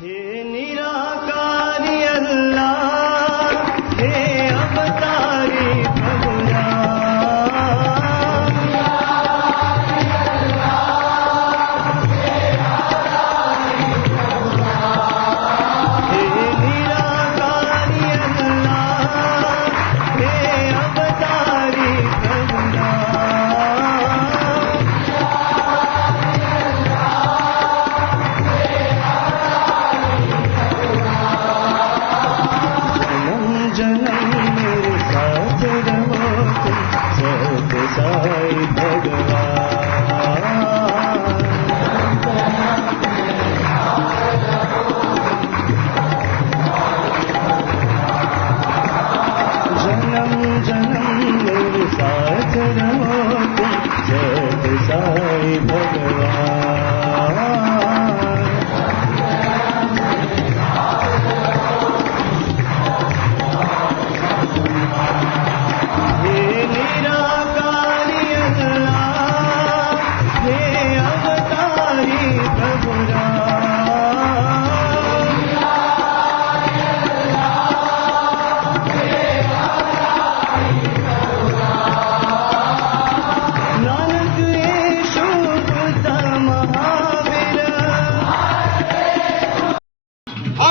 Hey.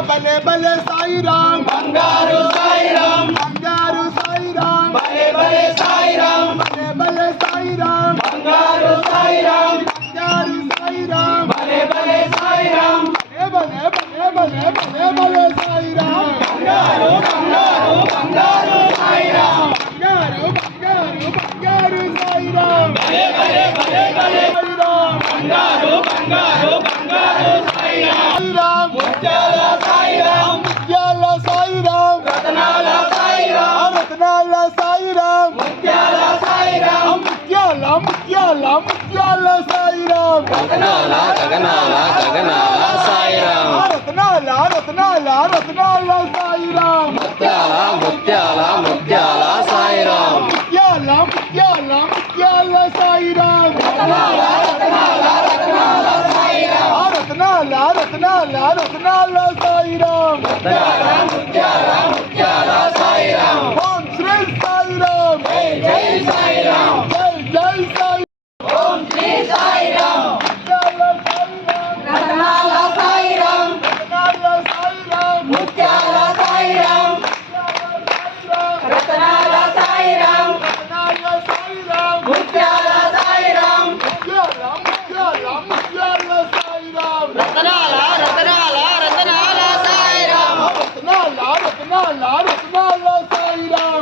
భలే భలే సాయిరామ్ బంగారు సాయిరామ్. గగనాల గగనాల గగనాల సాయిరామ్ రత్నాల రత్నాల రత్నాల సాయిరామ్ ముత్యాల ముత్యాల ముత్యాల సాయిరామ్ ముత్యాల ముత్యాల ముత్యాల సాయిరామ్ రత్నాల రత్నాల రత్నాల సాయిరామ్ రత్నాల రత్నాల రత్నాల సాయిరామ్ ముత్యాల ముత్యాల ముత్యాల సాయిరామ్ ఓం శ్రీ సాయిరామ్ జై జై Akbar Sayyidina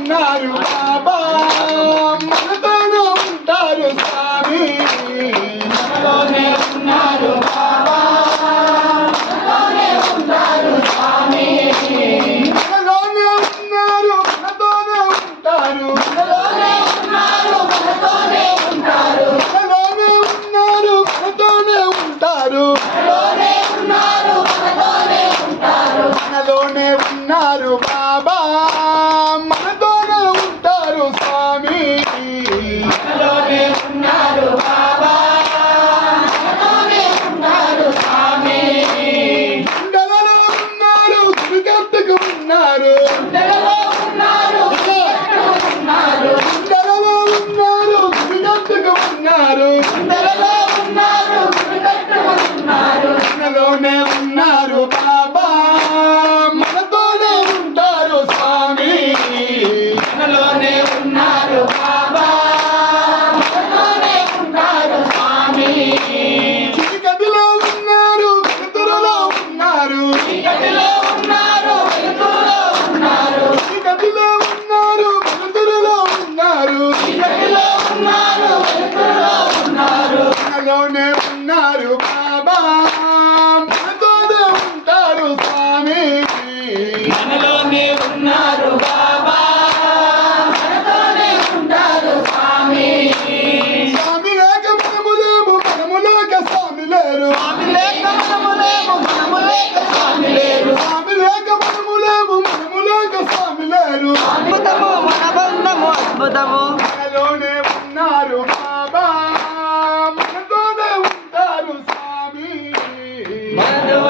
ఉన్నారు బాబా. ఉంటారు స్వామి. ఉన్నారు బాబా. ఉన్నారు మనతోనే ఉంటారు. మనలోనే ఉన్నారు మనతోనే ఉంటారు. ఉన్నారు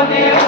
Amen.